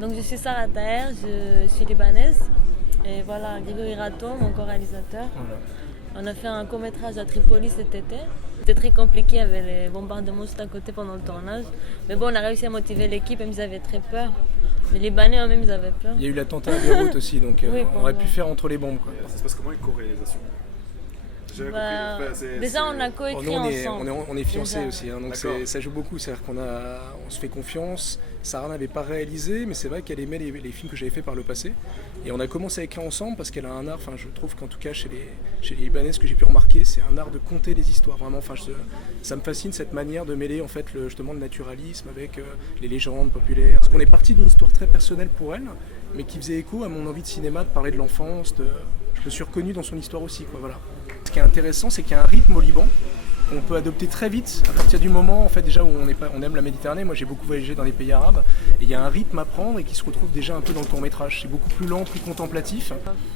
Donc je suis Sarah Taher, je suis libanaise. Et voilà, Grégory Rato, mon co-réalisateur. Voilà. On a fait un court-métrage à Tripoli cet été. C'était très compliqué avec les bombardements juste à côté pendant le tournage. Mais bon, on a réussi à motiver l'équipe, même ils avaient très peur. Les Libanais eux-mêmes, ils avaient peur. Il y a eu l'attentat à Beyrouth aussi, donc Oui, on aurait pendant. pu faire entre les bombes, quoi. Ça se passe comment une co-réalisation? J'avais Bah, compris. Enfin, déjà, on a Bon, coécrit nous, ensemble. on est fiancés Déjà. aussi, hein, donc D'accord. ça joue beaucoup. C'est-à-dire on se fait confiance. Sarah n'avait pas réalisé, mais c'est vrai qu'elle aimait les films que j'avais fait par le passé. Et on a commencé à écrire ensemble parce qu'elle a un art, enfin, je trouve qu'en tout cas chez les Libanais, ce que j'ai pu remarquer, c'est un art de conter des histoires. Vraiment, enfin, ça me fascine cette manière de mêler en fait, justement le naturalisme avec les légendes populaires. Parce qu'on est parti d'une histoire très personnelle pour elle, mais qui faisait écho à mon envie de cinéma, de parler de l'enfance. Je me suis reconnu dans son histoire aussi, quoi, voilà. Ce qui est intéressant, c'est qu'il y a un rythme au Liban qu'on peut adopter très vite à partir du moment en fait déjà où on aime la Méditerranée. Moi j'ai beaucoup voyagé dans les pays arabes et il y a un rythme à prendre et qui se retrouve déjà un peu dans le court-métrage. C'est beaucoup plus lent, plus contemplatif.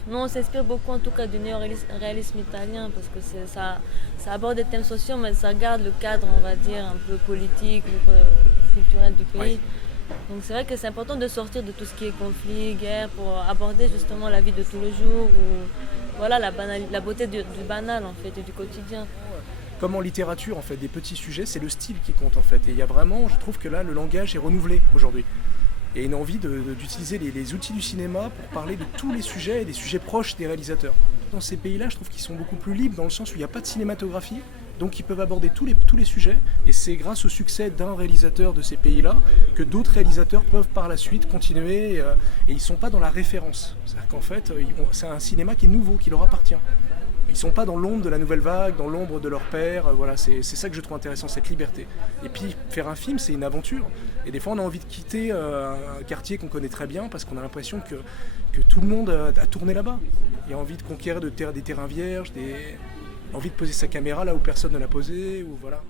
Nous, on s'inspire beaucoup en tout cas du néo-réalisme italien parce que ça aborde des thèmes sociaux, mais ça garde le cadre, on va dire, un peu politique ou culturel du pays. Oui. Donc c'est vrai que c'est important de sortir de tout ce qui est conflit, guerre, pour aborder justement la vie de tous les jours ou voilà, la beauté du banal en fait et du quotidien. Comme en littérature en fait, des petits sujets, c'est le style qui compte en fait. Et il y a vraiment, je trouve que là le langage est renouvelé aujourd'hui. Il y a une envie d'utiliser les outils du cinéma pour parler de tous les sujets et des sujets proches des réalisateurs. Dans ces pays-là, je trouve qu'ils sont beaucoup plus libres dans le sens où il n'y a pas de cinématographie, donc ils peuvent aborder tous les sujets. Et c'est grâce au succès d'un réalisateur de ces pays-là que d'autres réalisateurs peuvent par la suite continuer et ils ne sont pas dans la référence. C'est-à-dire qu'en fait, c'est un cinéma qui est nouveau, qui leur appartient. Ils ne sont pas dans l'ombre de la nouvelle vague, dans l'ombre de leur père. Voilà, c'est ça que je trouve intéressant, cette liberté. Et puis, faire un film, c'est une aventure. Et des fois, on a envie de quitter un quartier qu'on connaît très bien parce qu'on a l'impression que tout le monde a tourné là-bas. Il y a envie de conquérir des terrains vierges, envie de poser sa caméra là où personne ne l'a posée. Ou voilà.